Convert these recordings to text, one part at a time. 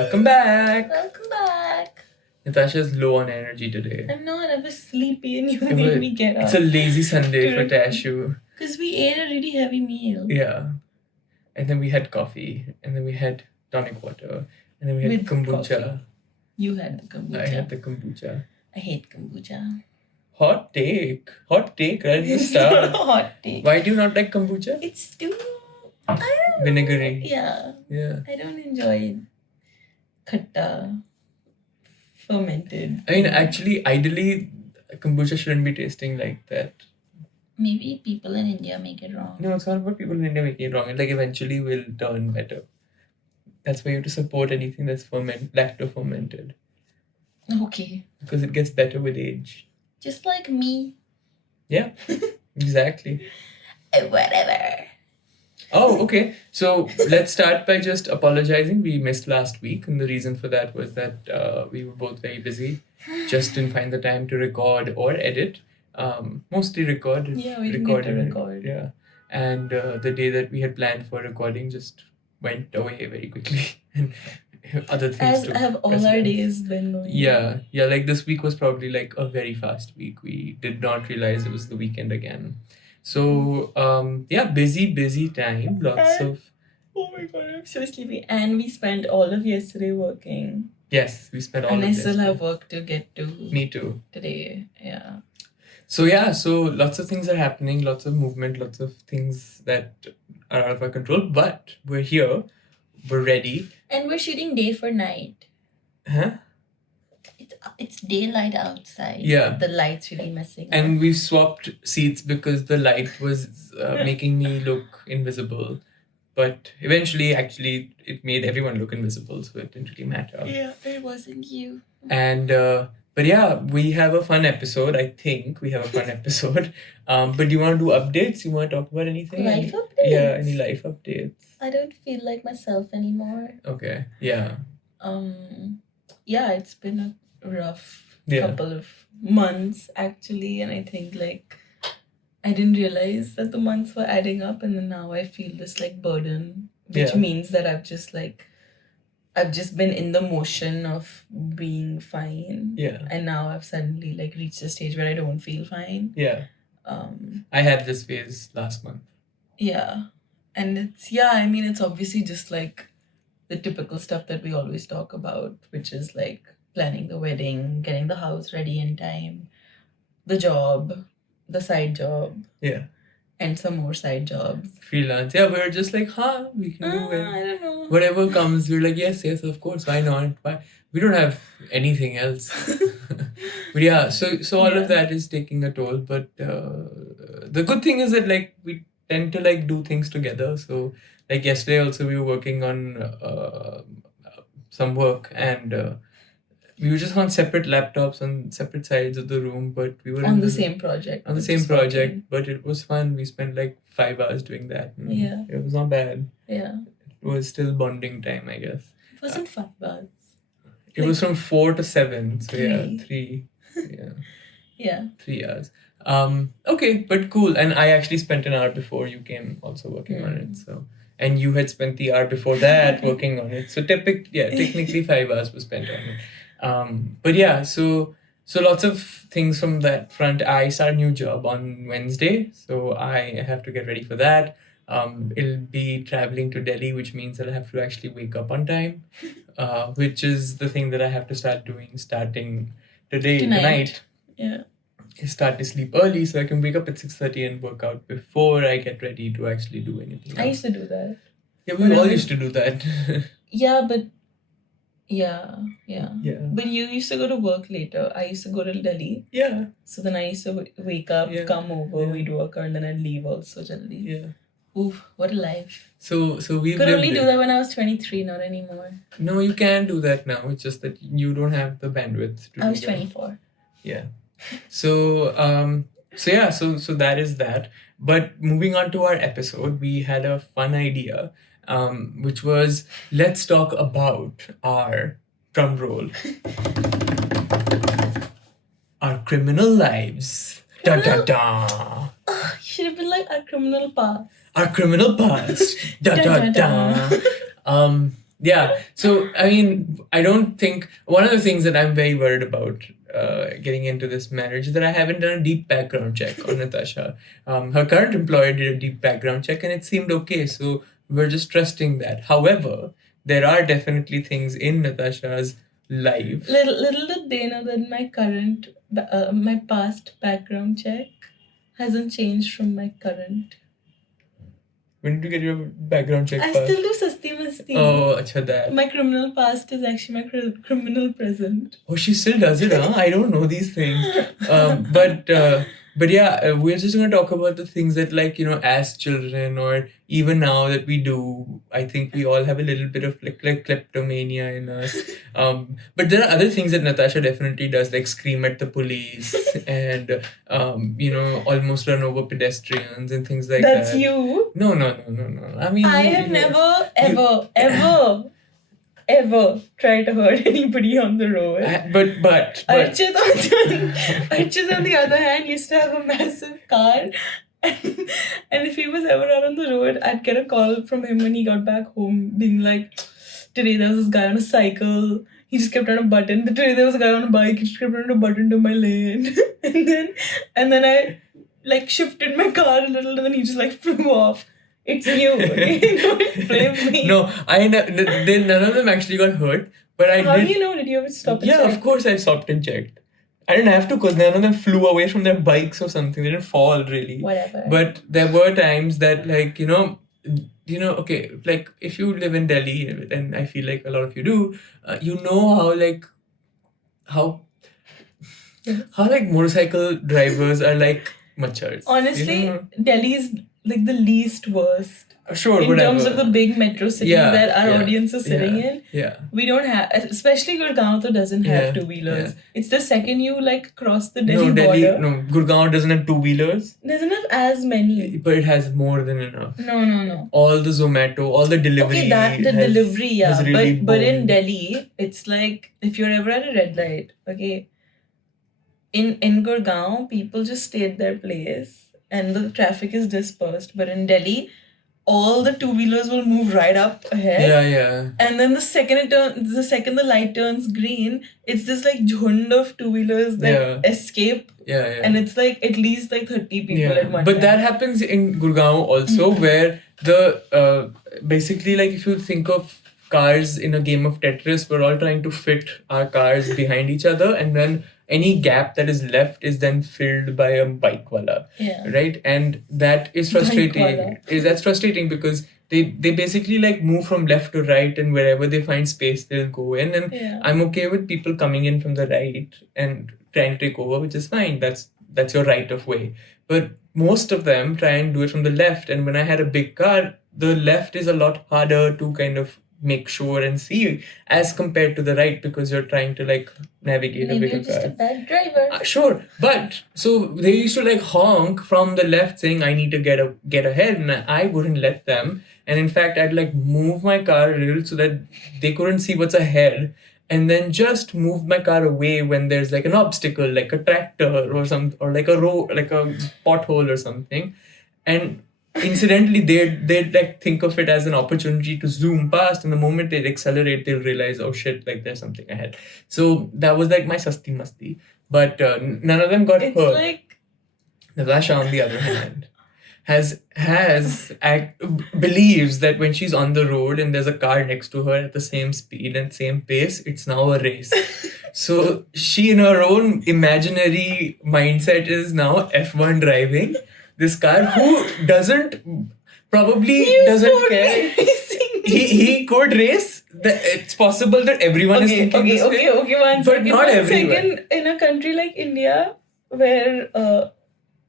Welcome back. Welcome back. Natasha's low on energy today. I'm not. I was sleepy and you made me get up. It's a lazy Sunday for Tashu. Because we ate a really heavy meal. Yeah. And then we had coffee. And then we had tonic water. And then we had With kombucha. coffee. You had the kombucha. I had the kombucha. I hate kombucha. Hot take. Hot take right at the It's not start. a hot take. Why do you not like kombucha? It's too... I don't know. Vinegary. Yeah. Yeah. I don't enjoy khatta, fermented. I mean, actually, ideally, kombucha shouldn't be tasting like that. Maybe people in India make it wrong. No, it's not about people in India making it wrong. It like eventually will turn better. That's why you have to support anything that's lacto fermented. Okay. Because it gets better with age. Just like me. Yeah, exactly. Whatever. Oh, okay. So let's start by just apologizing. We missed last week, and the reason for that was that we were both very busy. Just didn't find the time to record or edit. Mostly record. Yeah, we didn't get to record. Yeah. And the day that we had planned for recording just went away very quickly. And other things As took have all our precedence. days been going. Yeah, like this week was probably like a very fast week. We did not realize it was the weekend again. So, busy time. Lots of... Oh my god, I'm so sleepy. And we spent all of yesterday working. Yes, we spent all And of I this. still have work to get to Me too. today. Yeah. So lots of things are happening, lots of movement, lots of things that are out of our control. But we're here, we're ready. And we're shooting day for night. Huh? It's daylight outside. Yeah. The light's really messing up. And we've swapped seats because the light was making me look invisible. But eventually, actually, it made everyone look invisible, so it didn't really matter. Yeah, it wasn't you. And but yeah, we have a fun episode. I think we have a fun episode. But do you want to do updates? You want to talk about anything? Life updates? Yeah, any life updates? I don't feel like myself anymore. Okay. Yeah. Yeah, it's been a rough Yeah. couple of months actually, and I think like I didn't realize that the months were adding up, and then now I feel this like burden, which Yeah. means that I've just been in the motion of being fine, Yeah. and now I've suddenly like reached a stage where I don't feel fine. Yeah. I had this phase last month. Yeah, and it's obviously just like the typical stuff that we always talk about, which is like planning the wedding, getting the house ready in time, the job, the side job, Yeah. and some more side jobs. Freelance. Yeah, we're just like, we can do it. I don't know. Whatever comes, we're like, yes, of course, why not? Why? We don't have anything else. But yeah, so all of Yeah. that is taking a toll. But the good thing is that like we tend to like do things together. So like yesterday also we were working on some work, and we were just on separate laptops on separate sides of the room, but we were On in the same project. on the which same is project. working. But it was fun. We spent like 5 hours doing that. and Yeah. It was not bad. Yeah. It was still bonding time, I guess. It wasn't 5 hours. It was from 4 to 7. So yeah, 3. 3. Yeah. Yeah. 3 hours. Okay, but cool. And I actually spent an hour before you came also working on it. So, and you had spent the hour before that working on it. So technically 5 hours was spent on it. But yeah, so lots of things from that front. I start a new job on Wednesday, so I have to get ready for that. It'll be traveling to Delhi, which means that I have to actually wake up on time, which is the thing that I have to start doing starting tonight. Yeah. I start to sleep early so I can wake up at 6:30 and work out before I get ready to actually do anything I else. used to do that. Yeah, when we I all was- used to do that. Yeah, but yeah. Yeah. But you used to go to work later. I used to go to Delhi. Yeah. So then I used to wake up, Yeah. come over, Yeah. we'd work, and then I'd leave also jaldi. Yeah. Oof, what a life. So we've Could lived only do it. that when I was 23, not anymore. No, you can do that now. It's just that you don't have the bandwidth to I do was that. 24. Yeah. So that is that. But moving on to our episode, we had a fun idea, which was let's talk about our drum roll, our criminal lives. Da da da. Should have been like our criminal past. Our criminal past. Da da da. Yeah. So, I mean, I don't think one of the things that I'm very worried about getting into this marriage is that I haven't done a deep background check on Natasha. Her current employer did a deep background check and it seemed okay. So, we're just trusting that. However, there are definitely things in Natasha's life. Little did they know that my past background check hasn't changed from my current. When did you get your background check I passed? still do sasti masti. Oh, acha that. My criminal past is actually my criminal present. Oh, she still does it, huh? I don't know these things. But yeah, we're just going to talk about the things that, like, you know, as children or even now that we do, I think we all have a little bit of like kleptomania in us. But there are other things that Natasha definitely does, like scream at the police and, you know, almost run over pedestrians and things like That's that. you? No. I mean, I have never, ever tried to hurt anybody on the road. But Archit on the other hand used to have a massive car, and if he was ever out on the road, I'd get a call from him when he got back home being like, today there was this guy on a cycle, he just kept on a button. Today there was a guy on a bike, he just kept on a button to my lane. and then I like shifted my car a little and then he just like flew off. It's you. Don't blame me. No, none of them actually got hurt. But How do you know? Did you ever stop and Yeah, check? of course I stopped and checked. I didn't have to because none of them flew away from their bikes or something. They didn't fall really. Whatever. But there were times that, like, you know, okay, like if you live in Delhi, and I feel like a lot of you do, you know how motorcycle drivers are like machars. Honestly, you know? Delhi is like the least worst. Sure, in whatever. terms of the big metro cities that our audience is sitting in. Yeah. We don't have, especially Gurgaon doesn't have two-wheelers. Yeah. It's the second you like cross the Delhi border. No, Gurgaon doesn't have two-wheelers. Doesn't have as many. But it has more than enough. No. All the Zomato, all the delivery. Okay, delivery, yeah. Really but in Delhi, it's like if you're ever at a red light, okay, in Gurgaon, people just stay at their place and the traffic is dispersed. But in Delhi, all the two-wheelers will move right up ahead. Yeah. And then the second the light turns green, it's this like jhund of two-wheelers that escape. Yeah. And it's like at least like 30 people at one time. But that happens in Gurgaon also, where the basically, like, if you think of cars in a game of Tetris, we're all trying to fit our cars behind each other, and then any gap that is left is then filled by a bike wala, right? And that is frustrating. That's frustrating because they basically like move from left to right, and wherever they find space, they'll go in. And I'm okay with people coming in from the right and trying to take over, which is fine. That's your right of way. But most of them try and do it from the left. And when I had a big car, the left is a lot harder to kind of make sure and see as compared to the right, because you're trying to like navigate a bigger car. Maybe you're just a bad driver. Sure, but so they used to like honk from the left saying I need to get ahead, and I wouldn't let them. And in fact, I'd like move my car a little so that they couldn't see what's ahead, and then just move my car away when there's like an obstacle, like a tractor or like a road, like a pothole or something. And incidentally, they'd like think of it as an opportunity to zoom past, and the moment they accelerate, they'll realize, oh shit, like there's something ahead. So that was like my sasti masti. But none of them got hurt. Like Natasha, on the other hand, believes that when she's on the road and there's a car next to her at the same speed and same pace, it's now a race. So she, in her own imaginary mindset, is now F1 driving this car, who doesn't care. He could race. It's possible that everyone is thinking this way, but not everyone. In a country like India, where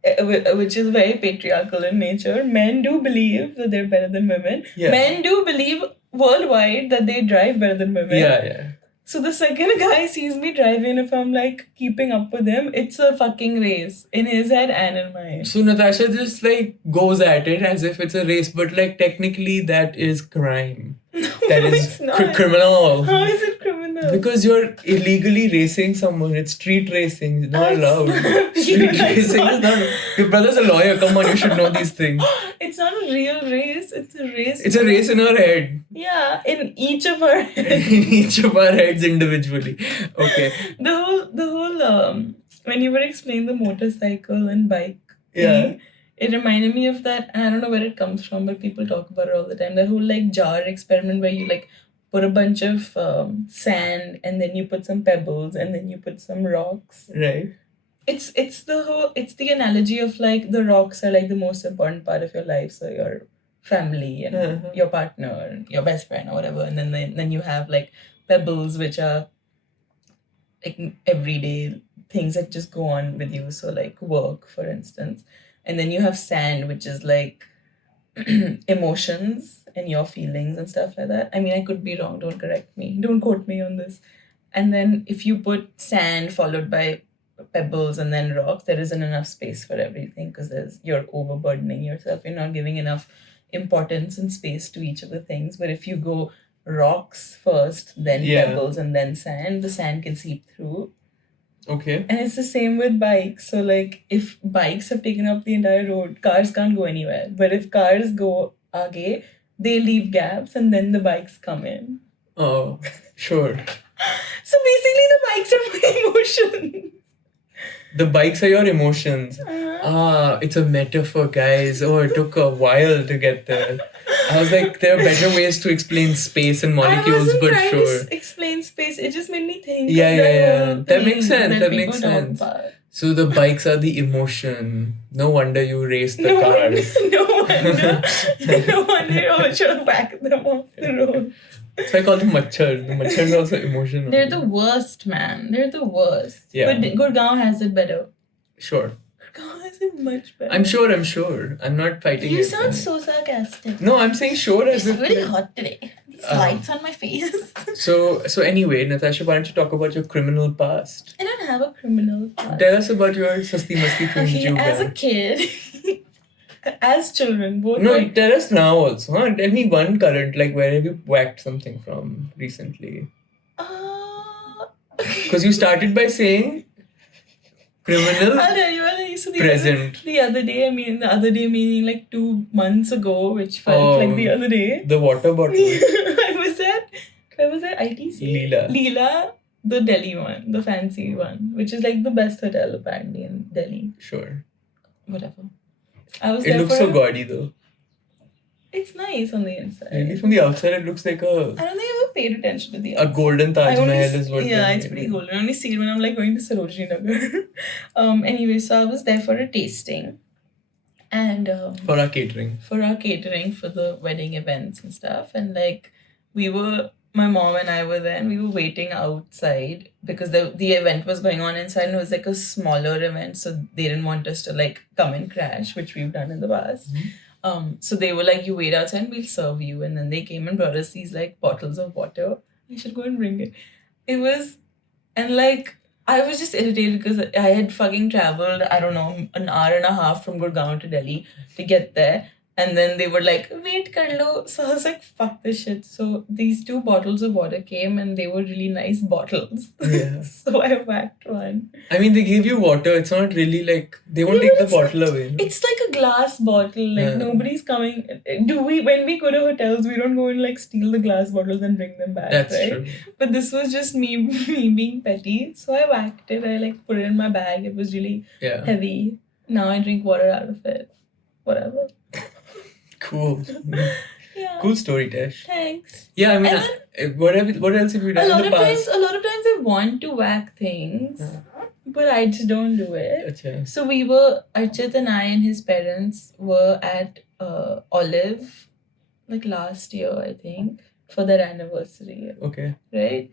which is very patriarchal in nature, men do believe that they're better than women. Men do believe worldwide that they drive better than women. So the second a guy sees me driving, if I'm like keeping up with him, it's a fucking race in his head and in mine. So Natasha just like goes at it as if it's a race, but like technically that is crime. That is criminal. How is it criminal? Because you're illegally racing someone. It's street racing. It's not allowed. Street racing is not. Your brother's a lawyer. Come on, you should know these things. it's not a real race. It's a race. It's a race in our head. Yeah, in each of our In each of our heads individually. Okay. the whole when you were explaining the motorcycle and bike Yeah. thing, it reminded me of that, and I don't know where it comes from, but people talk about it all the time. That whole like jar experiment where you like put a bunch of sand and then you put some pebbles and then you put some rocks. Right. It's the analogy of like the rocks are like the most important part of your life, so your family and your partner and your best friend or whatever, and then you have like pebbles, which are like everyday things that just go on with you, so like work, for instance, and then you have sand, which is like emotions and your feelings and stuff like that. I mean, I could be wrong, don't correct me, don't quote me on this. And then if you put sand followed by pebbles and then rocks, there isn't enough space for everything, because you're overburdening yourself, you're not giving enough importance and space to each of the things. But if you go rocks first, then pebbles, and then sand, the sand can seep through. Okay. And it's the same with bikes. So like if bikes have taken up the entire road, cars can't go anywhere. But if cars go aage, they leave gaps and then the bikes come in. Oh, sure. So basically the bikes are my emotions. The bikes are your emotions. It's a metaphor, guys. Oh, it took a while to get there. I was like, there are better ways to explain space and molecules, I wasn't but trying sure. to explain space. It just made me think. Yeah. Of That makes sense. That makes people talk sense. about. So the bikes are the emotion. No wonder you race the cars. No wonder you always try to back them off the road. So I call them machar. The machar is also emotional. They're the worst, man. They're the worst. Yeah. But Gurgaon has it better. Sure. Gurgaon has it much better. I'm sure. I'm not fighting You it. sound so sarcastic. No, I'm saying sure as It's if... really hot today. These lights on my face. So anyway, Natasha, why don't you talk about your criminal past? I don't have a criminal past. Tell us about your Sasti Masti Okay, as a kid, as children, both. No, tell us now also. Huh? Tell me one current, like where have you whacked something from recently? Because you started by saying criminal. I'll tell you. So present. The other day meaning like 2 months ago, which felt like the other day. The water bottle. I was at ITC. Leela, the Delhi one, the fancy one, which is like the best hotel apparently in Delhi. Sure. Whatever. I was. It looks so gaudy though. It's nice on the inside. Really, from the outside, it looks like I don't think I ever paid attention to the outside. A golden Taj Mahal is what. Yeah, it's pretty golden. I only see it when I'm like going to Sarojini Nagar. Anyway, so I was there for a tasting, and for our catering for the wedding events and stuff, and like my mom and I were there, and we were waiting outside because the event was going on inside, and it was like a smaller event, so they didn't want us to like come and crash, which we've done in the past. Mm-hmm. So they were like, you wait outside and we'll serve you. And then they came and brought us these like bottles of water. I should go and bring it. And like, I was just irritated because I had fucking traveled, I don't know, an hour and a half from Gurgaon to Delhi to get there. And then they were like, wait kar lo. So I was like, fuck this shit. So these 2 bottles of water came and they were really nice bottles. Yeah. So I whacked one. I mean, they gave you water. It's not really like, they won't take the bottle away. No? It's like a glass bottle. Like nobody's coming. When we go to hotels, we don't go and like steal the glass bottles and bring them back. That's right? true. But this was just me being petty. So I whacked it. I like put it in my bag. It was really heavy. Now I drink water out of it. Whatever. Cool. Yeah. Cool story, Tash. Thanks. Yeah, I mean, what else have you done in the past? A lot of times I want to whack things, but I just don't do it. Achha. So Archit and I and his parents were at Olive, like last year, I think, for their anniversary. Okay. Right?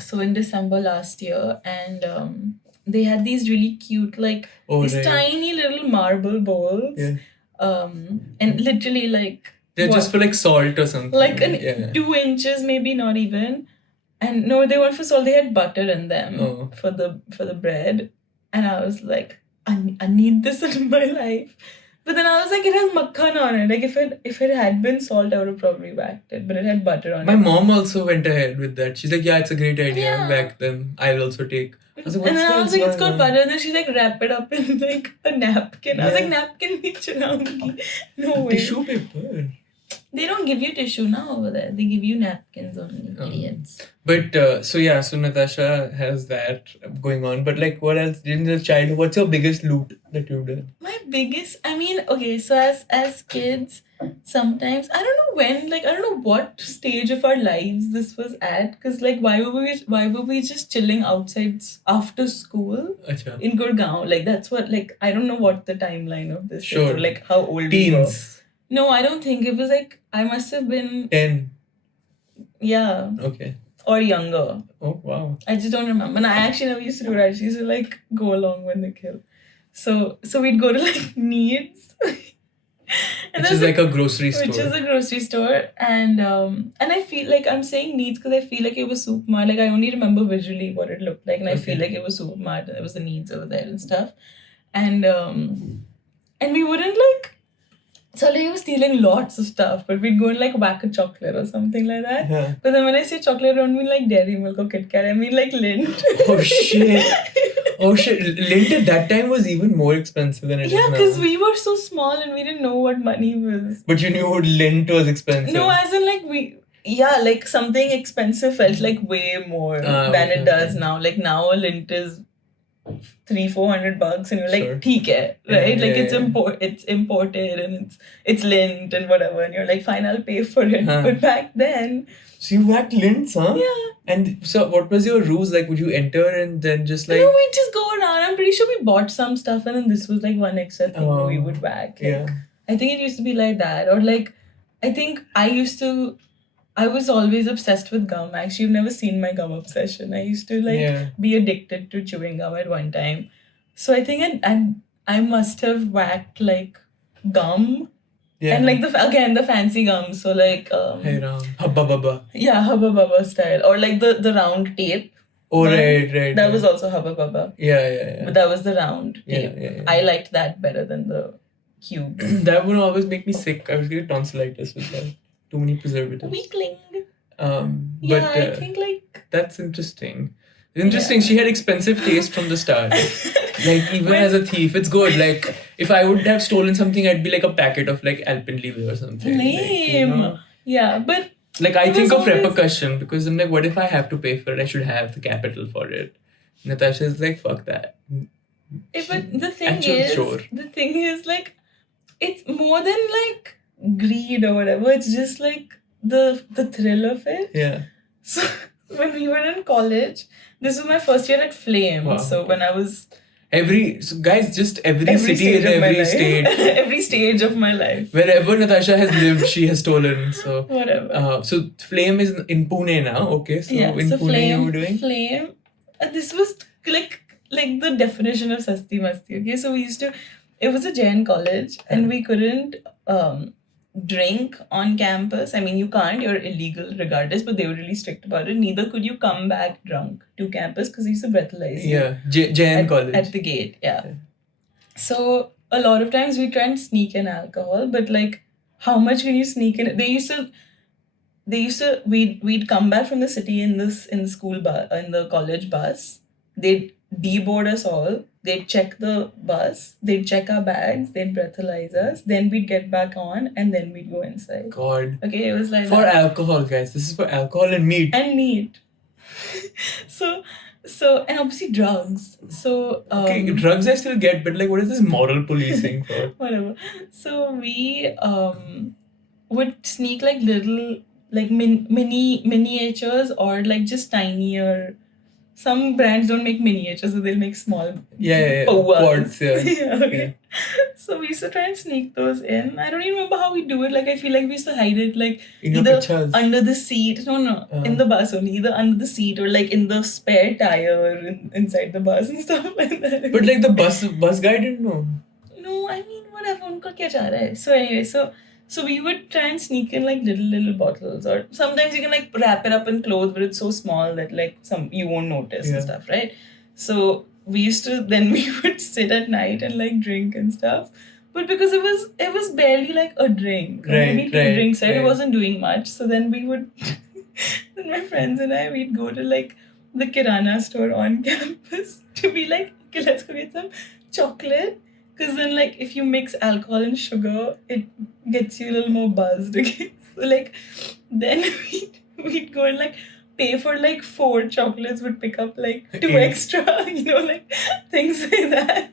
So in December last year, and they had these really cute, like, tiny little marble bowls. Yeah. And literally like they're just for like salt or something. Like 2 inches, maybe not even. And no, they weren't for salt. They had butter in them for the bread. And I was like, I need this in my life. But then I was like, it has makhan on it. Like if it had been salt, I would have probably whacked it. But it had butter on My it. mom also went ahead with that. She's like, yeah, it's a great idea. Yeah. Back then, I'll also take. I was like, And then I was like, it's got wrong? butter. And then she's like, wrap it up in like a napkin. I was like, Yeah. napkin bhi chalaungi. No way. Tissue paper. They don't give you tissue now over there. They give you napkins only. Idiots. But so Natasha has that going on. But like, what else in the childhood? What's your biggest loot that you've done? My biggest, I mean, okay, so as kids, sometimes I don't know when, like I don't know what stage of our lives this was at, because like why were we just chilling outside after school Acha. in Gurgaon? Like that's what, like I don't know what the timeline of this Sure. is, or like how old we were. Teens. No, I don't think it was like I must have been 10. Yeah, Okay. or younger. Oh wow. I just don't remember. And I actually never used to do that. I just used to like go along when they kill. So we'd go to like Needs. Which is like a grocery store. Which is a grocery store. And I feel like I'm saying Needs because I feel like it was Supermart. Like I only remember visually what it looked like. And I feel like it was Supermart and there was the Needs over there and stuff. And we wouldn't like, so like, we were stealing lots of stuff, but we'd go and like whack a chocolate or something like that. Yeah. But then when I say chocolate, I don't mean like Dairy Milk or Kit Kat. I mean like Lindt. Oh shit. Oh shit. Lindt at that time was even more expensive than it is now. Yeah, because we were so small and we didn't know what money was. But you knew Lindt was expensive. No, as in like like something expensive felt like way more than it does now. Like now a Lindt is $300-400 and you're like, Sure. theek hai, right? Yeah, like yeah, it's imported and it's Lindt and whatever, and you're like, fine, I'll pay for it. Huh. But back then, So you whacked Lindts, huh? yeah. And so what was your rules? Like, would you enter and then just like... No, we'd just go around. I'm pretty sure we bought some stuff and then this was like one extra thing we would whack. Like, Yeah. I think it used to be like that. Or like, I think I was always obsessed with gum. Actually, you've never seen my gum obsession. I used to like be addicted to chewing gum at one time. So I think I must have whacked like gum. Yeah. And like the fancy gum. So like Hey Ram. Hubba Bubba. yeah, Hubba Bubba style. Or like the round tape. Oh, But right. That was also Hubba Bubba. Yeah. But that was the round tape. Yeah. I liked that better than the cube. That would always make me sick. I was getting tonsillitis with that. Too many preservatives. Weakling. But I think like that's interesting. She had expensive taste from the start. Like even as a thief, it's good. Like if I would have stolen something, I'd be like a packet of like Alpenliebe or something. lame. Like, Yeah, but like I It think was of always- repercussion because I'm like, what if I have to pay for it? I should have the capital for it. Natasha's like, fuck that. but the Actual thing is like, it's more than like greed or whatever. It's just like the thrill of it. Yeah. So when we were in college, this was my first year at Flame. Wow. So when I was Every city stage in of my every life. state. Every stage of my life. Wherever Natasha has lived, she has stolen. So Whatever. so Flame is in Pune now. Okay, so in so Pune you were doing. Flame. This was like the definition of Sasti Masti. Okay, so it was a Jain college and we couldn't drink on campus. I mean, you can't, you're illegal regardless, but they were really strict about it. Neither could you come back drunk to campus because they used to breathalyze you. Yeah, Jain college. At the gate, yeah. So a lot of times we try and sneak in alcohol, but like, how much can you sneak in? We'd come back from the city in the school bus, in the college bus. They'd deboard us all. They'd check the bus. They'd check our bags. They'd breathalyze us. Then we'd get back on, and then we'd go inside. God. Okay, it was like For that. alcohol, guys. This is for alcohol and meat. And meat. so and obviously drugs. So Okay, drugs I still get, but like, what is this moral policing for? whatever. So we would sneak like little like miniatures or like just tinier. Some brands don't make miniatures, so they'll make small powers. Quads, yeah. Okay. So we used to try and sneak those in. I don't even remember how we do it. Like I feel like we used to hide it like In your either pictures. under the seat. No, in the bus only. Either under the seat or like in the spare tire inside the bus and stuff like that. But like the bus guy didn't know. No, I mean whatever. Unka kya cha raha hai? So anyway, so we would try and sneak in like little bottles, or sometimes you can like wrap it up in clothes, but it's so small that like you won't notice and stuff, right? So we would sit at night and like drink and stuff. But because it was barely like a drink. Right, Maybe 2 right, drinks, right? It right. wasn't doing much. So then we would, then my friends and I, we'd go to like the Kirana store on campus to be like, okay, let's go get some chocolate. Because then, like, if you mix alcohol and sugar, it gets you a little more buzzed. Okay, so like, then we'd go and like pay for like 4 chocolates, would pick up like 2 Yeah. extra, like things like that.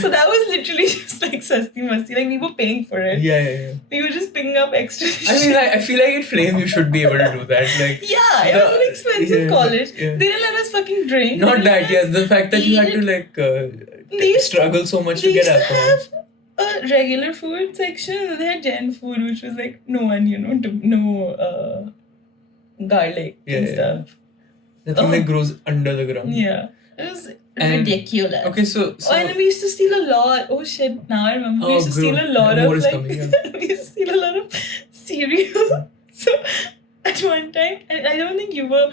So that was literally just like sasti masti. Like we were paying for it. Yeah. We were just picking up extra. I mean, I feel like at Flame you should be able to do that. Like, Yeah, it was an expensive college. yeah. They didn't let us fucking drink. Not They that, didn't yeah. let us The fact that you had to eat. like They used to- struggle so much They to get used to alcohol. have a regular food section, and then they had Gen food, which was like no one, no garlic and Yeah. stuff. Nothing that grows under the ground. Yeah, it was And- ridiculous. Okay, so Oh, and we used to steal a lot. Oh shit! Now I remember. We used to steal a lot More of is like. coming, yeah. We used to steal a lot of cereal. So at one time, and I don't think you were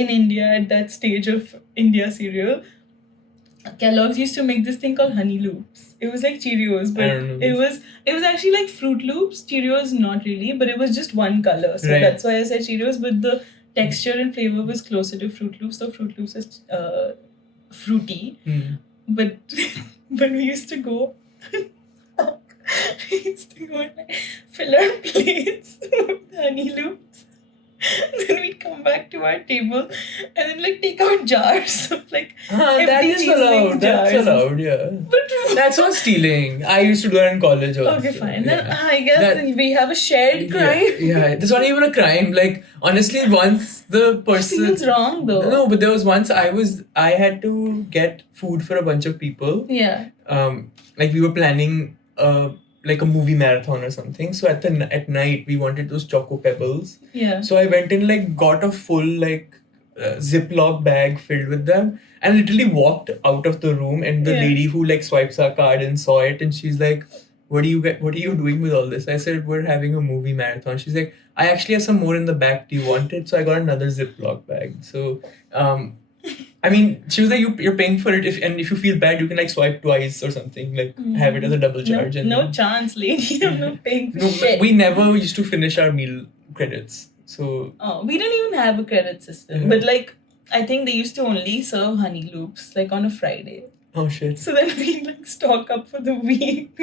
in India at that stage of India cereal. Kellogg's used to make this thing called Honey Loops. It was like Cheerios, I but don't know it was actually like Fruit Loops. Cheerios, not really, but it was just one color. So Right. that's why I said Cheerios. But the texture and flavor was closer to Fruit Loops. So Fruit Loops is fruity. Hmm. But when we used to go, and like, fill our plates with Honey Loops. Then we'd come back to our table and then like take out jars of like That empty is cheese allowed. ring That's jars. allowed, yeah. But That's not stealing. I used to do that in college also. okay, fine. Yeah. Then I guess That- we have a shared crime. Yeah, that's not even a crime. Like, honestly, once the person. Feels wrong though. No, but there was once I had to get food for a bunch of people. Yeah. Like we were planning like a movie marathon or something. So at night we wanted those Choco Pebbles. Yeah. So I went and like got a full like Ziploc bag filled with them and literally walked out of the room, and the Yeah. lady who like swipes our card and saw it, and she's like, what are you doing with all this? I said, we're having a movie marathon. She's like, I actually have some more in the back. Do you want it? So I got another Ziploc bag. So I mean, she was like, you're paying for it, if you feel bad, you can like swipe twice or something, like have it as a double charge. No chance, lady. I'm not paying for No, shit. we never used to finish our meal credits. So Oh, we didn't even have a credit system. Yeah. But like, I think they used to only serve Honey Loops like on a Friday. oh shit. So then we like stock up for the week.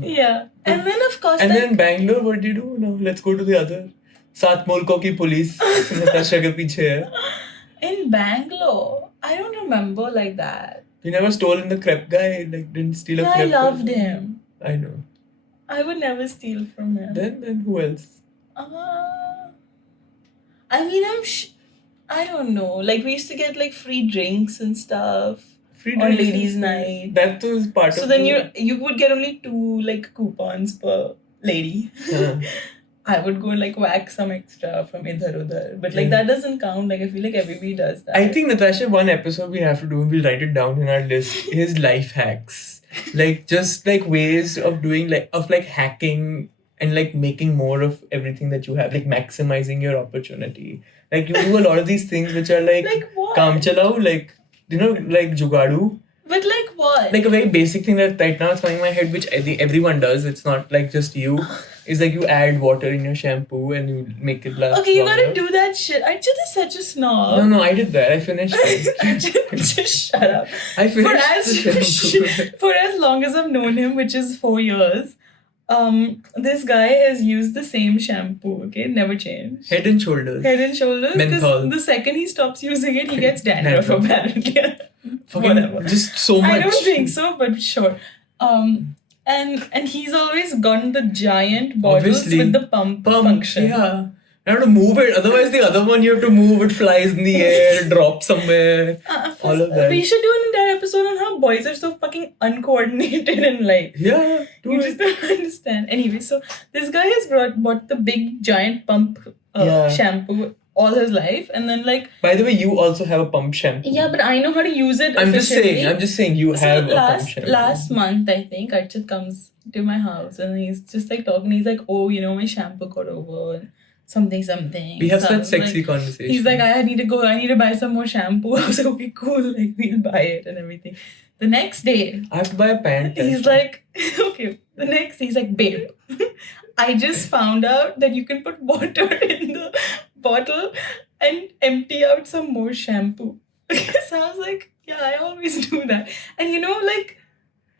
Yeah. And then of course, And like, then Bangalore, what did you do? No, let's go to the other. 7 मुल्कों की police Natasha के पीछे है. in Bangalore, I don't remember like that. You never stole in the crepe guy, like didn't steal a No, I crepe. loved him. I know. I would never steal from him. Then who else? I mean, I don't know. Like we used to get like free drinks and stuff Free on drinks. ladies' night. That was part So of then the- you would get only 2 like coupons per lady. Yeah. I would go and like whack some extra from idhar udhar, but like Yeah. that doesn't count. Like I feel like everybody does that. I think Natasha, one episode we have to do, and we'll write it down in our list, is life hacks. Like just like ways of doing like hacking and like making more of everything that you have, like maximizing your opportunity. Like you do a lot of these things which are like Like what? kaam chalao, like like jugadu. But like what? Like a very basic thing that right now is coming in my head, which I think everyone does. It's not like just you. Is like you add water in your shampoo and you make it last. Okay, you longer. gotta do that shit. Archit is such a snob. No, I did that. I finished it. Just shut up. I finished the shampoo. For as long as I've known him, which is 4 years, this guy has used the same shampoo. Okay, never changed. Head and shoulders. Head and shoulders. Menthol. Because the second he stops using it, he gets dandruff Dandruff. apparently. Fucking Whatever. just so much. I don't think so, but sure. And he's always gotten the giant bottles Obviously. with the pump function. Yeah. You have to move it. Otherwise, the other one you have to move. It flies in the air, drop somewhere. All of that. We should do an entire episode on how boys are so fucking uncoordinated in life. Yeah. Do You it. just don't understand. Anyway, so this guy has bought the big giant pump Yeah. shampoo all his life, and then like By the way, you also have a pump shampoo. yeah, but I know how to use it. I'm just efficiently. saying you So have a pump shampoo. last month, I think Archit comes to my house and he's just like talking. He's like, "Oh, my shampoo got over." something something. We have So I such was sexy like, conversations. he's like, I need to go. I need to buy some more shampoo. I was like, okay, cool. Like, we'll buy it and everything. The next day, I have to buy a pant. he's like, okay. The next day, he's like, babe, I just found out that you can put water in the bottle and empty out some more shampoo. So I was like, yeah, I always do that. And you know, like,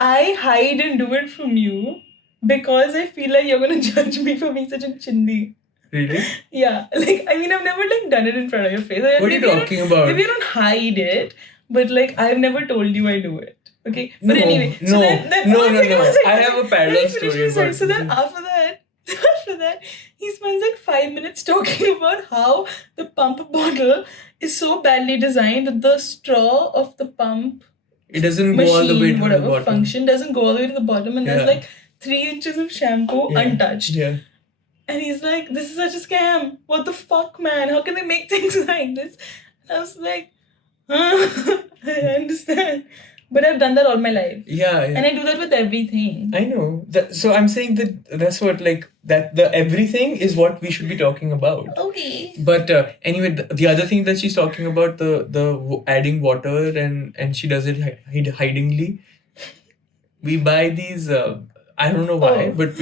I hide and do it from you because I feel like you're gonna judge me for being such a chindi. Really? Yeah, like, I mean, I've never like done it in front of your face. What are you talking about? Maybe I don't hide it, but like I've never told you I do it. Okay, but No, anyway, no, one second, one second. I have a parallel Let me finish story my story. about So then this. after that, he spends like 5 minutes talking about how the pump bottle is so badly designed that the straw of the pump It doesn't go all the way machine, to the whatever bottom. function, doesn't go all the way to the bottom, and there's Yeah. like 3 inches of shampoo Yeah. untouched. Yeah. And he's like, this is such a scam. What the fuck, man? How can they make things like this? And I was like, I understand. But I've done that all my life. Yeah. And I do that with everything. I know. So I'm saying that's what, like, that the everything is what we should be talking about. Okay. But anyway, the other thing that she's talking about, the adding water and she does it hidingly. We buy these. I don't know why, Oh. but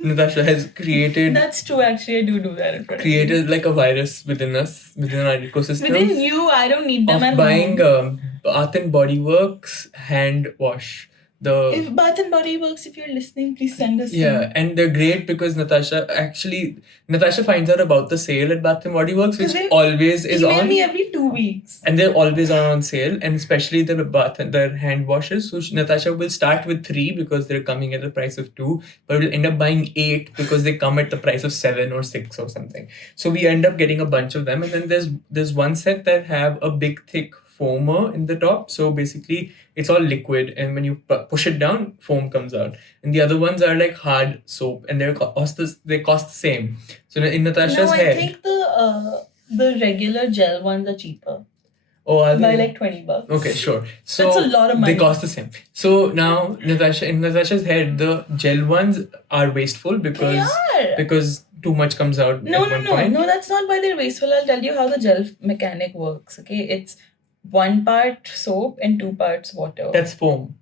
Natasha has created That's true, actually. I do that in front of you. created like a virus within us, within our ecosystem. Within you, I don't need them of at buying home. Bath and Body Works hand wash. If Bath and Body Works, if you're listening, please send us Yeah, and they're great because Natasha finds out about the sale at Bath and Body Works, which Because they always is email on, me every 2 weeks. and they're always on sale, and especially their hand washes. So Natasha will start with 3 because they're coming at the price of 2, but will end up buying 8 because they come at the price of 7 or 6 or something. So we end up getting a bunch of them, and then there's one set that have a big thick foamer in the top. So basically it's all liquid, and when you push it down, foam comes out. And the other ones are like hard soap, and they cost the same. So in Natasha's No, I head, think the regular gel ones are cheaper. are By they? like $20. Okay, sure. So That's a lot of money. They cost the same. So now in Natasha's head, the gel ones are wasteful They are. because too much comes out No, at no, one no. point. No, that's not why they're wasteful. I'll tell you how the gel mechanic works. Okay, it's 1 part soap and 2 parts water. That's foam.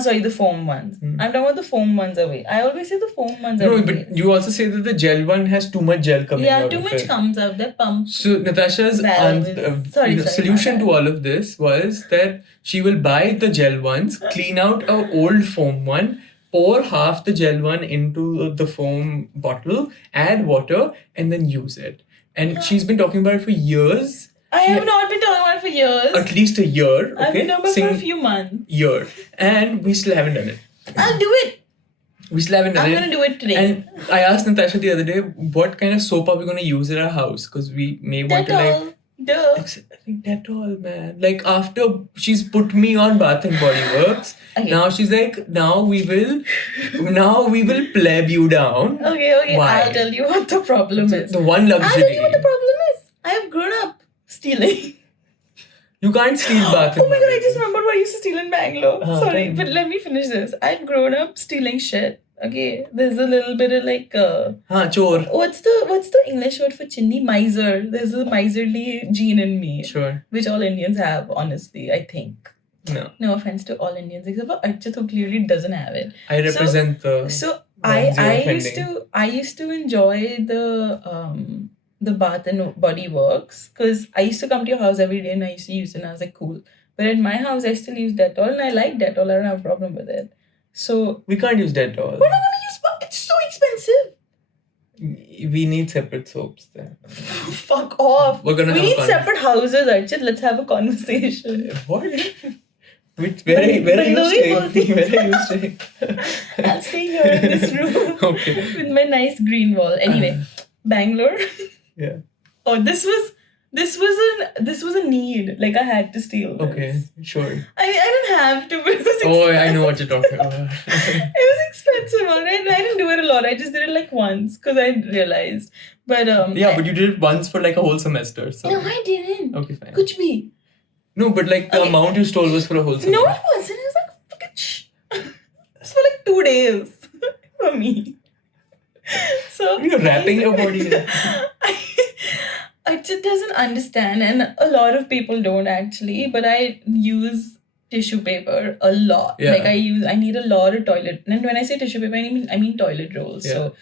Sorry, the foam ones. I'm talking about the foam ones away. I always say the foam ones are No, waste. but you also say that the gel one has too much gel coming out. Yeah, too of much it. comes out. They're pumped. So Natasha's Valve is- solution my to bad. all of this was that she will buy the gel ones, clean out an old foam one, pour half the gel one into the foam bottle, add water, and then use it. And she's been talking about it for years. I have not been talking about it for years. At least a year. Okay? I've been talking about it for a few months. year. And we still haven't done it. I'll do it. We still haven't done I'm it. gonna do it today. And I asked Natasha the other day, what kind of soap are we going to use at our house? Because we may want to like... Dettol. Duh. I think Dettol, man. Like after she's put me on Bath and Body Works, Okay. now she's like, now we will pleb you down. Okay. Why? I'll tell you what the problem is. The one I'll tell luxury. you what the problem is. I have grown up stealing. You can't steal Bath and Oh my Body god, I just Works. remembered what I used to steal in Bangalore. Sorry, tell me. but let me finish this. I've grown up stealing shit. Okay, there's a little bit of like Chor. what's the English word for chindi? Miser. There's a miserly gene in me, Sure. which all Indians have, honestly, I think. No. No offense to all Indians, except for Archit, who clearly doesn't have it. I represent the... So ones you're I used to enjoy the Bath and Body Works because I used to come to your house every day and I used to use it and I was like, cool. But at my house, I still use Dettol and I like Dettol. I don't have a problem with it. So We can't use Dettol. we're not gonna use. It's so expensive. We need separate soaps then. Fuck off. We're gonna We have a need con- separate houses, Archit. Let's have a conversation. What? Where are you staying? Where are you staying? I'll stay here in this room Okay. with my nice green wall. Anyway, Bangalore. Yeah. Oh, this was a need. Like I had to steal this. Okay, sure. I didn't have to, but it was Oh, expensive. I know what you're talking about. It was expensive, alright? I didn't do it a lot. I just did it like once because I realized. But Yeah, but you did it once for like a whole semester. So no, I didn't. okay, fine. Kuch bhi. No, but like the Okay. amount you stole was for a whole semester. No, it wasn't. It was like fucking shh. It was for like 2 days for me. So You're wrapping your body in. I Archit doesn't understand, and a lot of people don't actually, but I use tissue paper a lot. Yeah. Like I need a lot of toilet. And when I say tissue paper, I mean toilet rolls. Yeah. So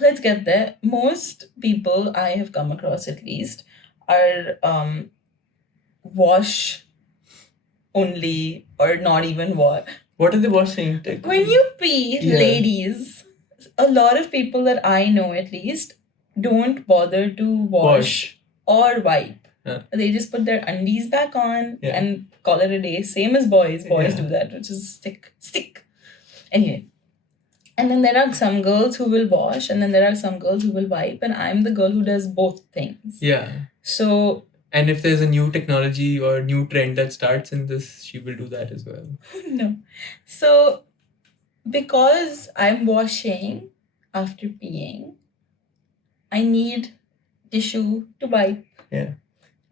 let's get there. Most people I have come across at least are wash only or not even wash. What are they washing? When you pee, Yeah. ladies, a lot of people that I know at least don't bother to wash or wipe. Huh. They just put their undies back on Yeah. and call it a day. Same as boys. Boys Yeah. do that, which is stick. Anyway. And then there are some girls who will wash, and then there are some girls who will wipe, and I'm the girl who does both things. Yeah. So, And if there's a new technology or new trend that starts in this, she will do that as well. no. So, because I'm washing after peeing, I need tissue to wipe. Yeah.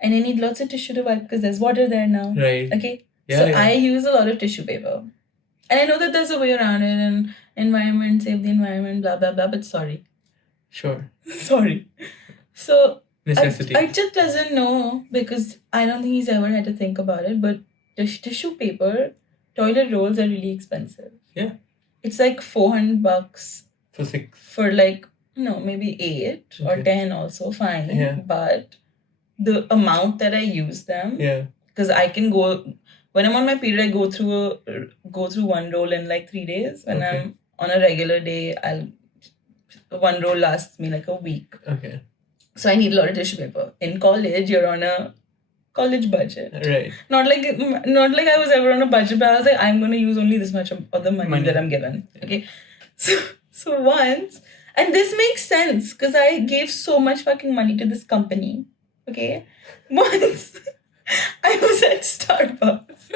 And I need lots of tissue to wipe because there's water there now. Right. Okay? Yeah, So, yeah. I use a lot of tissue paper. And I know that there's a way around it, and environment, save the environment, blah, blah, blah, but sorry. Sure. Sorry. So, Necessity. Archit doesn't know because I don't think he's ever had to think about it, but tissue paper, toilet rolls are really expensive. Yeah. It's like $400 For 6. for like, no, maybe 8 or Okay. 10 also, fine. Yeah. But the amount that I use them, Yeah. because I can go, when I'm on my period, I go through one roll in like 3 days. When Okay. I'm on a regular day, one roll lasts me like a week. Okay. So I need a lot of tissue paper. In college, you're on a college budget. Right. Not like I was ever on a budget, but I was like, I'm going to use only this much of the money that I'm given. Okay. So once, and this makes sense because I gave so much fucking money to this company. Okay. Once, I was at Starbucks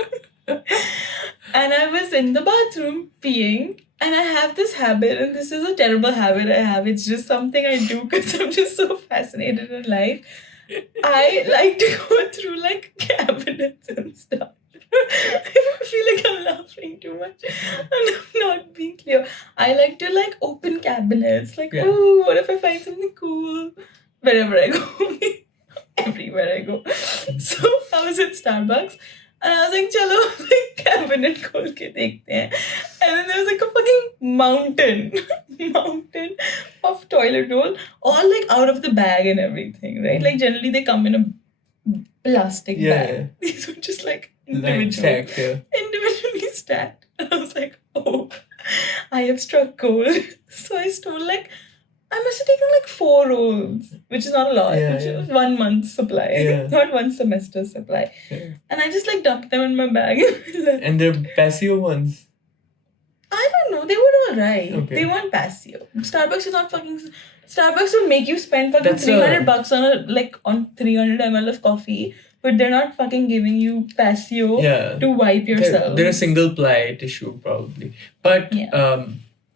and I was in the bathroom peeing. And I have this habit, and this is a terrible habit I have. It's just something I do because I'm just so fascinated in life. I like to go through like cabinets and stuff. I feel like I'm laughing too much. I'm not being clear. I like to like open cabinets. Like, Yeah. oh, what if I find something cool? Wherever I go. Everywhere I go. So I was at Starbucks. And I was like, chalo, like, cabinet khol ke dekhte hain. And then there was like a fucking mountain of toilet roll, all like out of the bag and everything, right? Like generally they come in a plastic Yeah, bag. yeah. These were just like Like stacked, yeah. individually stacked. And I was like, oh, I have struck gold. So I stole like, I must have taken like 4 rolls, which is not a lot, Yeah, which yeah. is 1 month's supply, Yeah. not 1 semester's supply. Yeah. And I just like dumped them in my bag. And they're Paseo ones. I don't know, they were alright. Okay. They weren't Paseo. Starbucks is not fucking. Starbucks will make you spend fucking That's $300 on 300 ml of coffee, but they're not fucking giving you Paseo Yeah. to wipe yourself. They're a single ply tissue probably. But Yeah.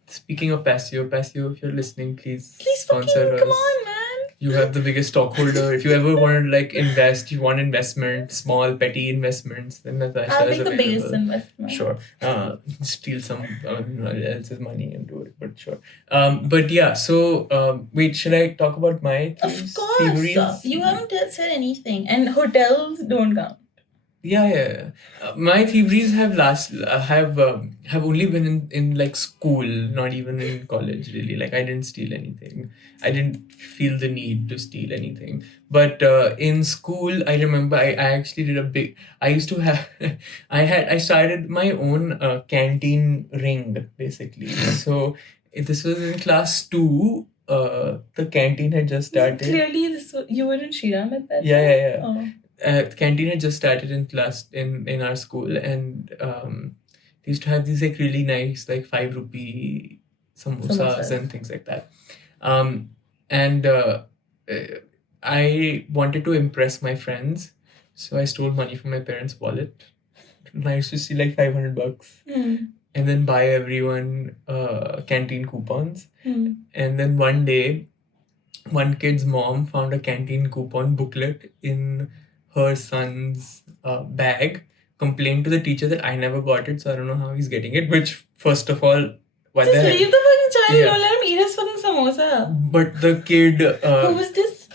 speaking of Paseo, if you're listening, please fucking sponsor us. come on, man. You have the biggest stockholder. If you ever want to like invest, you want investment, small petty investments, then Natasha I'll is make the available. biggest investment. Sure. Steal someone else's money and do it, but sure. But yeah, so wait, should I talk about my Of thieves- course. thieveries? You haven't said anything. And hotels don't count. Yeah. My thieveries have only been in like school, not even in college really. Like I didn't steal anything. I didn't feel the need to steal anything. But in school, I remember I actually did a big. I used to have. I started my own canteen ring basically. So this was in class 2. The canteen had just started. Clearly, you were in Shriram at that Yeah. time? Canteen had just started in our school, and they used to have these like really nice like 5 rupee samosas and things like that. And I wanted to impress my friends, so I stole money from my parents' wallet. And I used to steal like $500 and then buy everyone canteen coupons. And then one day, one kid's mom found a canteen coupon booklet in her son's bag, complained to the teacher that I never got it, so I don't know how he's getting it. Which, first of all, what Just the heck? leave the fucking child. Yeah. Don't let him eat his fucking samosa. But the kid, Who was this?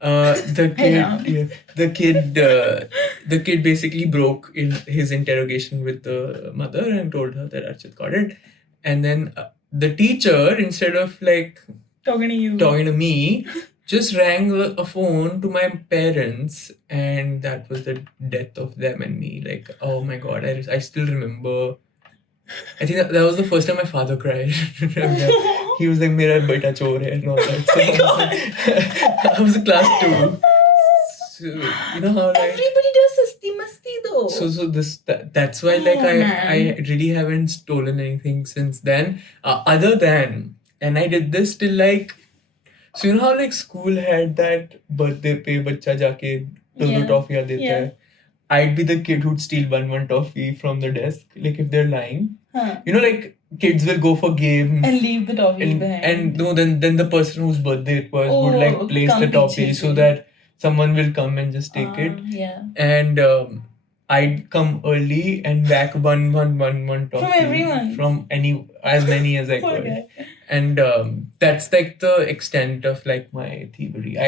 The Hey, kid, Ram. yeah, the kid basically broke in his interrogation with the mother and told her that Archit got it, and then the teacher, instead of like Talking to you. talking to me, just rang a phone to my parents, and that was the death of them and me. Like, oh my god, I still remember. I think that was the first time my father cried. He was like, "Mera beta chor hai," and all that. So I was in class 2. So, you know how like Everybody does Asti Masti though. that's why like Oh, I man. really haven't stolen anything since then. Other than, and I did this till like, so you know how like school had that birthday pe bacha jaake do Yeah. toffeeyan deta Yeah. hai. I'd be the kid who'd steal one toffee from the desk, like if they're lying. Huh. You know, like kids will go for games And leave the toffees behind. and no, then the person whose birthday it was would Oh, like place come the toffee piche so se. that someone will come and just take it. Yeah. And I'd come early and back one toffee From everyone. from as many as I could. Okay. And that's like the extent of like my thievery.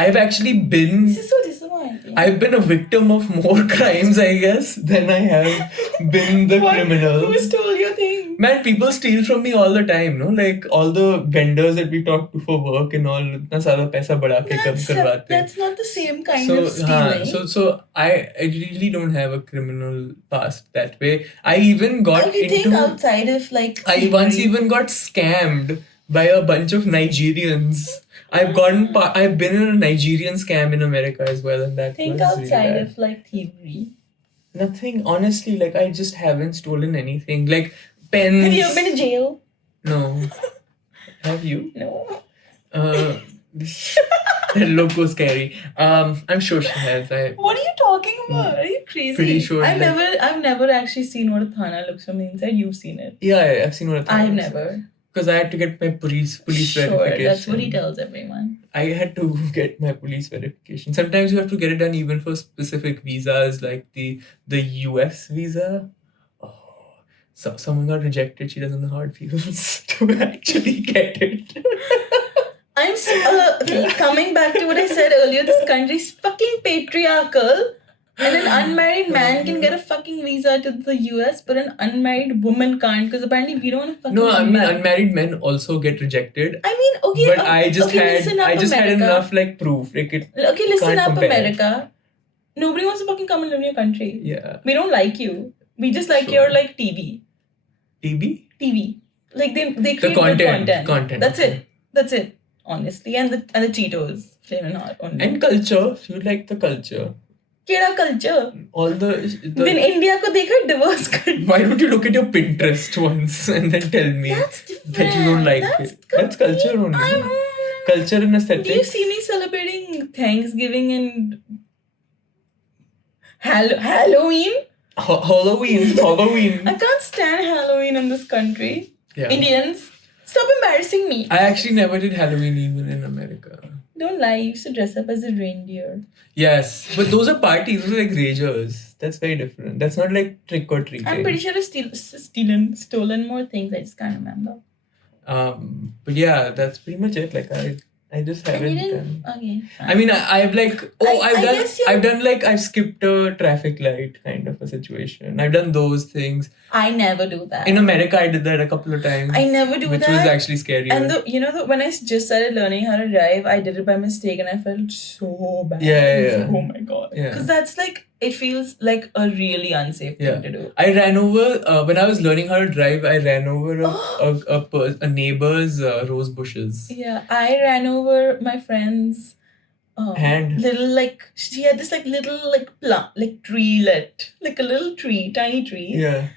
I've actually been This is so disappointing. I've been a victim of more crimes, I guess, than I have been the criminal. Who stole your thing? Man, people steal from me all the time, no? Like all the vendors that we talk to for work and all, इतना सारा पैसा बढ़ा के कम करवाते हैं. That's not the same kind of stealing. So I really don't have a criminal past that way. I even got You think outside of like I once even got scammed by a bunch of Nigerians. I've been in a Nigerian scam in America as well, and that think was outside really bad. of like thievery. Nothing, honestly. Like I just haven't stolen anything. Like pens. Have you ever been to jail? No. Have you? No. That look was scary. I'm sure she has. What are you talking about? Are you crazy? Pretty sure. I've never actually seen what a thana looks from the inside. You've seen it. Yeah, I've seen what a thana I've looks like. never. Because I had to get my police Sure, verification. that's what he tells everyone. I had to get my police verification. Sometimes you have to get it done even for specific visas, like the US visa. Oh, so someone got rejected. She doesn't know how it feels to actually get it. I'm coming back to what I said earlier. This country's fucking patriarchal. And an unmarried man can get a fucking visa to the US, but an unmarried woman can't because apparently we don't want to fucking. No, I mean unmarried men also get rejected. I mean, okay, but I just had enough like proof. Like it. Okay, listen can't up, compare. America. Nobody wants to fucking come and live in your country. Yeah. We don't like you. We just like Sure. your like TV. TV. Like they create The good content. That's it. Honestly, and the Cheetos, flavor hot only. And culture. You like the culture. Keda culture. All the Then India ko dekha diverse country. Why don't you look at your Pinterest once and then tell me That's different. that you don't like it? That's culture only. Culture and aesthetics. Do you see me celebrating Thanksgiving and Halloween? Halloween. I can't stand Halloween in this country. Yeah. Indians, stop embarrassing me. I actually never did Halloween even in America. Don't lie, you used to dress up as a reindeer. Yes, but those are parties. Those are like ragers. That's very different. That's not like trick or treating. I'm pretty sure I've stolen more things. I just can't remember. But yeah, that's pretty much it. Like I just haven't done. Okay. Fine. I mean, I've like I've skipped a traffic light kind of a situation. I've done those things. I never do that. In America, I did that a couple of times. I never do which that. was actually scary. And when I just started learning how to drive, I did it by mistake and I felt so bad. Yeah. Oh my god. Because that's like, it feels like a really unsafe thing to do. I ran over, when I was learning how to drive, I ran over a neighbor's rose bushes. Yeah, I ran over my friend's hand. Little like, she had this like little like plant, like treelet, like a little tree, tiny tree. Yeah.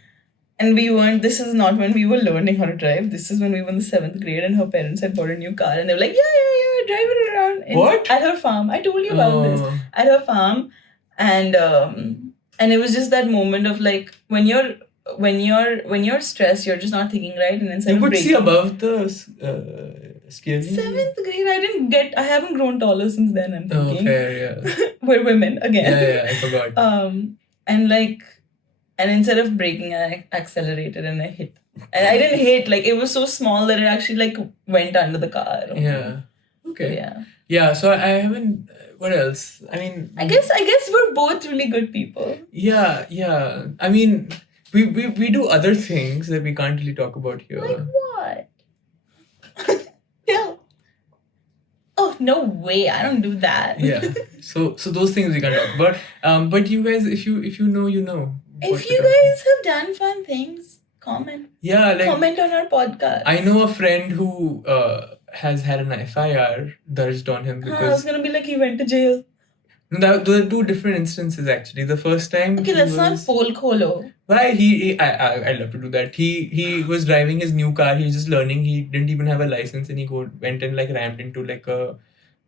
And this is not when we were learning how to drive. This is when we were in the 7th grade and her parents had bought a new car and they were like, yeah, drive it around. What? At her farm. I told you about this. At her farm. And it was just that moment of like, when you're stressed, you're just not thinking right. And instead you of could breaking, see above the steering. 7th grade, I haven't grown taller since then, I'm thinking. Oh, fair, yeah. We're women again. Yeah, I forgot. And instead of braking, I accelerated and I hit. And I didn't hit, like it was so small that it actually like went under the car. Yeah. Okay. Yeah. Yeah, so I haven't. What else? I mean, I guess we're both really good people. yeah. I mean, we do other things that we can't really talk about here. Like what? Yeah. Oh no way! I don't do that. Yeah. So those things we can't talk about. But you guys, if you know, you know. what If we're you talking- guys have done fun things, comment. Yeah, like Comment on our podcast. I know a friend who has had an FIR dodged on him I was because gonna be like, he went to jail. no, there are two different instances actually. The first time Okay, he let's not was- poll Kholo. Why I love to do that. He was driving his new car. He was just learning. He didn't even have a license, and he went and like rammed into like a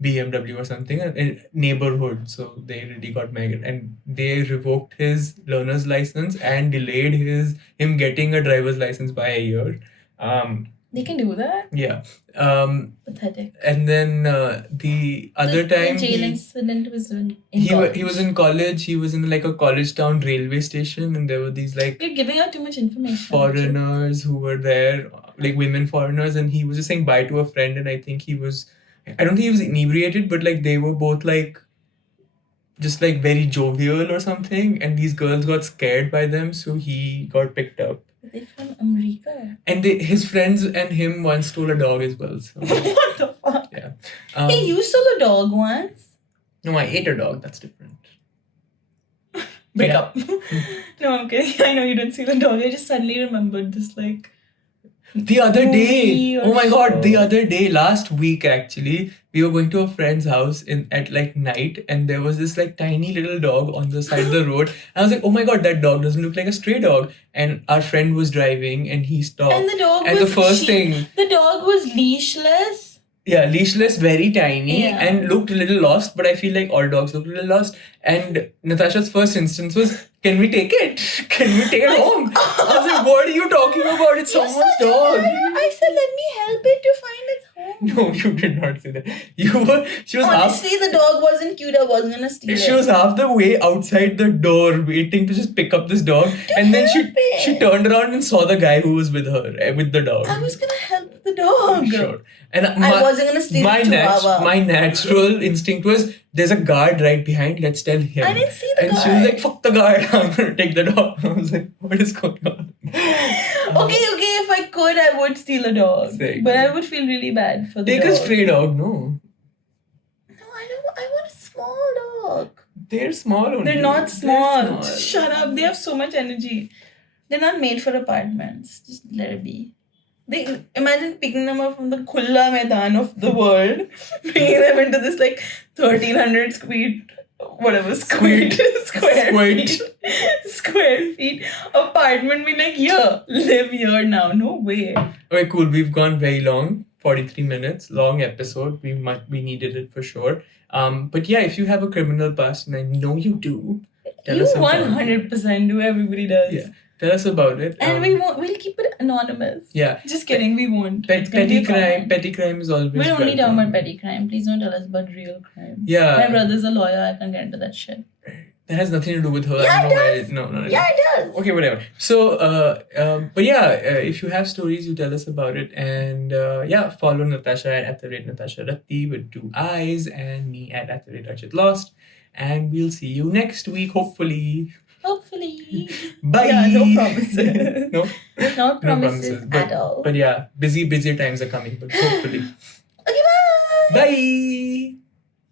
BMW or something, a neighborhood. So they really got mad, and they revoked his learner's license and delayed him getting a driver's license by a year. They can do that? Yeah. Pathetic. And then the other time the jail incident was in he college. was in college. He was in like a college town railway station, and there were these like You're giving out too much information. foreigners who were there, like women foreigners, and he was just saying bye to a friend, and I don't think he was inebriated, but like they were both like just like very jovial or something, and these girls got scared by them, so he got picked up. Are they from America? And his friends and him once stole a dog as well. So What the fuck? yeah. Hey, you stole a dog once? No, I ate a dog. That's different. Break Yeah. up. No, I'm kidding. I know you didn't steal a dog. I just suddenly remembered this like The other day, movie or oh my god, the show. other day, last week actually, we were going to a friend's house at like night, and there was this like tiny little dog on the side of the road. I was like, oh my god, that dog doesn't look like a stray dog. And our friend was driving, and he stopped. And the dog And was the first thing, the dog was leashless. yeah, leashless, very tiny, Yeah. and looked a little lost. But I feel like all dogs look a little lost. And Natasha's first instance was, "Can we take it? Can we take it home?" I was like, "What are you talking about? It's You're someone's such a dog." liar. I said, let me help it to find its home. No, you did not say that. She was half. Honestly, the dog wasn't cute. I wasn't gonna steal She it. was half the way outside the door, waiting to just pick up this dog, and then help it. she turned around and saw the guy who was with her, with the dog. I was gonna help the dog. Sure. And I wasn't gonna steal the chihuahua. my natural instinct was, there's a guard right behind. Let's tell him. I didn't see the and guard. she was like, "Fuck the guard! I'm gonna take the dog." I was like, "What is going on?" Okay, if I could, I would steal a dog. Same. But I would feel really bad for the Take dog. a stray dog. No, No, I don't. I want a small dog. they're small only. They're not small. They're Shut up. They have so much energy. They're not made for apartments. Just let it be. They imagine picking them up from the Khulla Maidan of the world, bringing them into this like 1300 square feet apartment. Be like, here, live here now. No way. Okay, cool. We've gone very long, 43 minutes, long episode. We needed it for sure. But yeah, if you have a criminal past, and I know you do, tell You us about it. 100% do. Everybody does. Yeah, tell us about it. And we'll keep it anonymous. Yeah, Just kidding, we won't. It's gonna be petty crime is always. We're only talking welcome. about petty crime. Please don't tell us about real crime. My Yeah, brother's a lawyer. I can't get into that shit. that has nothing to do with her. Yeah, I don't it know why- does. No. Yeah, it does. Okay, whatever. So, but yeah, if you have stories, you tell us about it. And yeah, follow Natasha at @Natasha Ratti with 2 I's, and me at @Archit Lost. And we'll see you next week, hopefully. Hopefully. Bye. Yeah, no promises. no, Not promises promises, but- at all. but yeah, busy times are coming, but hopefully. Okay, bye. Bye.